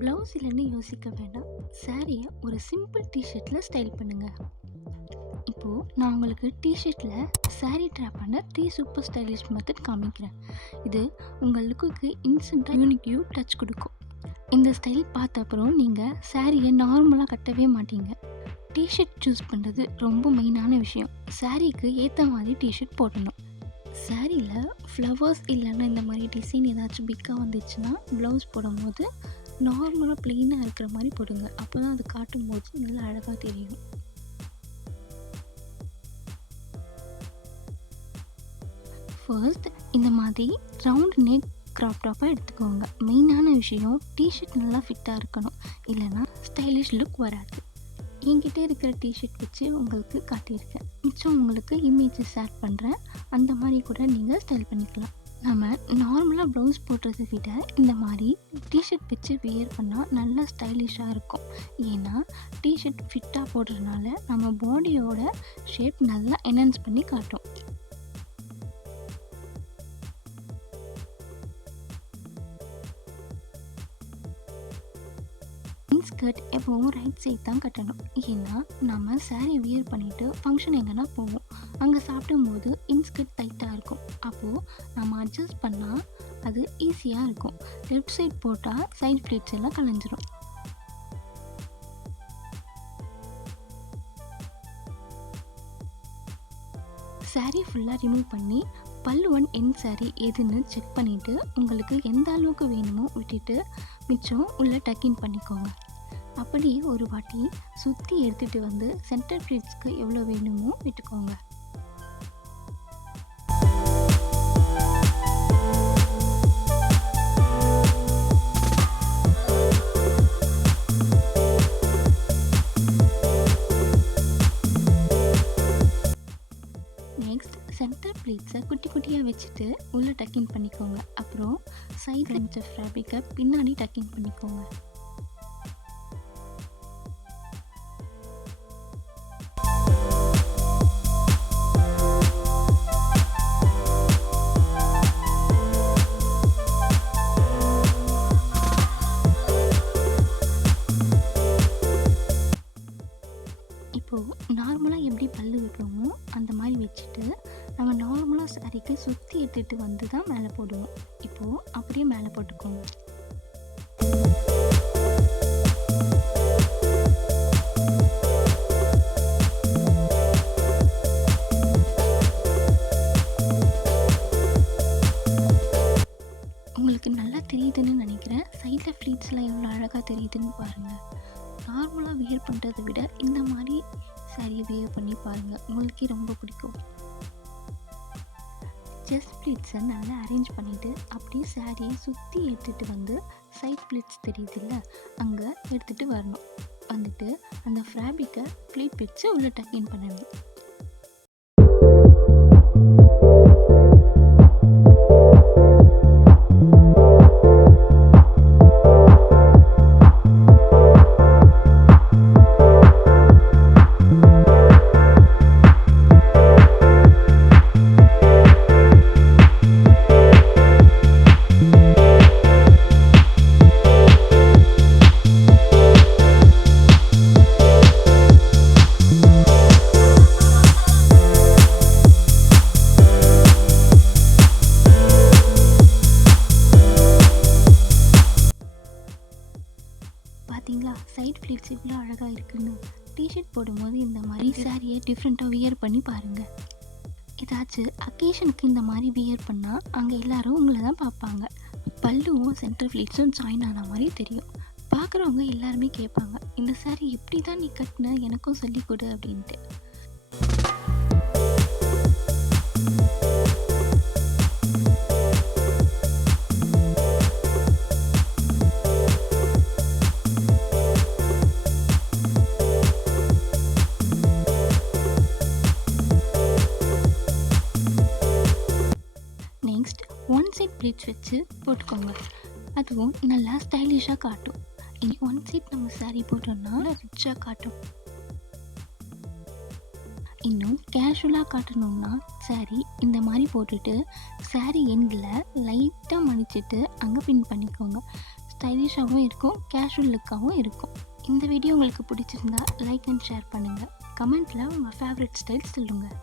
Blouse இல்லைன்னு யோசிக்க வேண்டாம். சாரியை ஒரு சிம்பிள் டிஷர்ட்டில் ஸ்டைல் பண்ணுங்கள். இப்போது நான் உங்களுக்கு டிஷர்ட்டில் சாரீ ட்ராப் பண்ண 3 சூப்பர் ஸ்டைலிஷ் மெத்தட் காமிக்கிறேன். இது உங்கள் லுக்குக்கு இன்ஸ்டண்ட்டாக யூனிக் டச் கொடுக்கும். இந்த ஸ்டைல் பார்த்த அப்புறம் நீங்கள் சாரியை நார்மலாக கட்டவே மாட்டீங்க. டிஷர்ட் சூஸ் பண்ணுறது ரொம்ப மெயினான விஷயம். சாரீக்கு ஏற்ற மாதிரி டிஷர்ட் போடணும். சாரியில் ஃப்ளவர்ஸ் இல்லைன்னா இந்த மாதிரி டிசைன் ஏதாச்சும் பிக்காக வந்துச்சுன்னா ப்ளவுஸ் போடும்போது நார்மலாக ப்ளெயினாக இருக்கிற மாதிரி போடுங்க. அப்போ தான் அது காட்டும்போது நல்லா அழகாக தெரியும். ஃபர்ஸ்ட் இந்த மாதிரி ரவுண்ட் நெக் க்ராப் டாப்பாக எடுத்துக்கோங்க. மெயினான விஷயம் டிஷர்ட் நல்லா ஃபிட்டாக இருக்கணும், இல்லைன்னா ஸ்டைலிஷ் லுக் வராது. என்கிட்ட இருக்கிற டிஷர்ட் வச்சு உங்களுக்கு காட்டியிருக்கேன். மிச்சம் உங்களுக்கு இமேஜஸ் ஷேர் பண்ணுறேன். அந்த மாதிரி கூட நீங்கள் ஸ்டைல் பண்ணிக்கலாம். நம்ம நார்மலாக ப்ளவுஸ் போடுறதை விட இந்த மாதிரி டிஷர்ட் வச்சு வியர் பண்ணால் நல்லா ஸ்டைலிஷாக இருக்கும். ஏன்னா டிஷர்ட் ஃபிட்டாக போடுறதுனால நம்ம பாடியோட ஷேப் நல்லா என்ஹான்ஸ் பண்ணி காட்டும். ஸ்கர்ட் எப்போவும் ரைட் சைட் தான் கட்டணும். ஏன்னா நம்ம சாரீ வியர் பண்ணிவிட்டு ஃபங்க்ஷன் எங்கன்னா போவோம். அங்கே சாப்பிடும்போது இன்ஸ்கர்ட் டைட்டாக இருக்கும். அப்போது நம்ம அட்ஜஸ்ட் பண்ணால் அது ஈஸியாக இருக்கும். லெஃப்ட் சைட் போட்டால் சைட் ப்ளீட்ஸ் எல்லாம் கலைஞ்சிரும். சாரீ ஃபுல்லாக ரிமூவ் பண்ணி பல்லுவன் என் சாரீ எதுன்னு செக் பண்ணிவிட்டு உங்களுக்கு எந்த அளவுக்கு வேணுமோ விட்டுட்டு மிச்சம் உள்ளே டக்கின் பண்ணிக்கோங்க. அப்படி ஒரு வாட்டி சுற்றி எடுத்துகிட்டு வந்து சென்டர் ப்ளீட்ஸ்க்கு எவ்வளோ வேணுமோ விட்டுக்கோங்க. நெக்ஸ்ட் சென்டர் ப்ளீட்ஸை குட்டி குட்டியாக வச்சுட்டு உள்ளே டக்கின் பண்ணிக்கோங்க. அப்புறம் சைடில் வச்ச ஃபேப்ரிக்கை பின்னாடி டக்கின் பண்ணிக்கோங்க. இப்போது நார்மலாக எப்படி பல்லு வைப்போமோ அந்த மாதிரி வச்சுட்டு நம்ம நார்மலாக சாரீக்கு சுற்றி எடுத்துகிட்டு வந்து தான் மேலே போடுவோம். இப்போது அப்படியே மேலே போட்டுக்கோங்க. உங்களுக்கு நல்லா தெரியுதுன்னு நினைக்கிறேன். சைடில் ஃப்ளீட்ஸ்லாம் எவ்வளோ அழகாக தெரியுதுன்னு பாருங்கள். நார்மலாக வியர் பண்ணுறதை விட இந்த மாதிரி சாரியை வியர் பண்ணி பாருங்கள், உங்களுக்கே ரொம்ப பிடிக்கும். செஸ்ட் ப்ளீட்ஸை நல்லா அரேஞ்ச் பண்ணிவிட்டு அப்படியே சாரியை சுற்றி எடுத்துகிட்டு வந்து சைட் ப்ளீட்ஸ் தெரியுதுல்ல, அங்கே எடுத்துகிட்டு வரணும். வந்துட்டு அந்த ஃபேப்ரிக்கை ப்ளீட் வச்சு உள்ளே டக்கின் பண்ணணும். பார்த்தீங்களா சைட் ப்ளீட்ஸ் இவ்வளோ அழகாக இருக்குன்னு. டிஷர்ட் போடும்போது இந்த மாதிரி சாரியை டிஃப்ரெண்ட்டாக வியர் பண்ணி பாருங்கள். ஏதாச்சும் அக்கேஷனுக்கு இந்த மாதிரி வியர் பண்ணால் அங்கே எல்லோரும் உங்களை தான் பார்ப்பாங்க. பல்லுவும் சென்டர் ப்ளீட்ஸும் ஜாயின் ஆன மாதிரி தெரியும். பார்க்குறவங்க எல்லாருமே கேட்பாங்க, இந்த சாரி எப்படி தான் நீ கட்டின, எனக்கும் சொல்லிக் கொடு அப்படின்ட்டு. நெக்ஸ்ட் ஒன் சைட் ப்ளீட்ஸ் வச்சு போட்டுக்கோங்க. அதுவும் நல்லா ஸ்டைலிஷாக காட்டும். இனி ஒன் சைட் நம்ம சாரீ போட்டோம்னா ரிச்சாக காட்டும். இன்னும் கேஷுவலாக காட்டணும்னா சாரீ இந்த மாதிரி போட்டுட்டு சாரீ எண்டில் லைட்டாக மடிச்சிட்டு அங்கே பின் பண்ணிக்கோங்க. ஸ்டைலிஷாகவும் இருக்கும், கேஷுவல் லுக்காகவும் இருக்கும். இந்த வீடியோ உங்களுக்கு பிடிச்சிருந்தா லைக் அண்ட் ஷேர் பண்ணுங்கள். கமெண்ட்டில் உங்கள் ஃபேவரட் ஸ்டைல் சொல்லுங்கள்.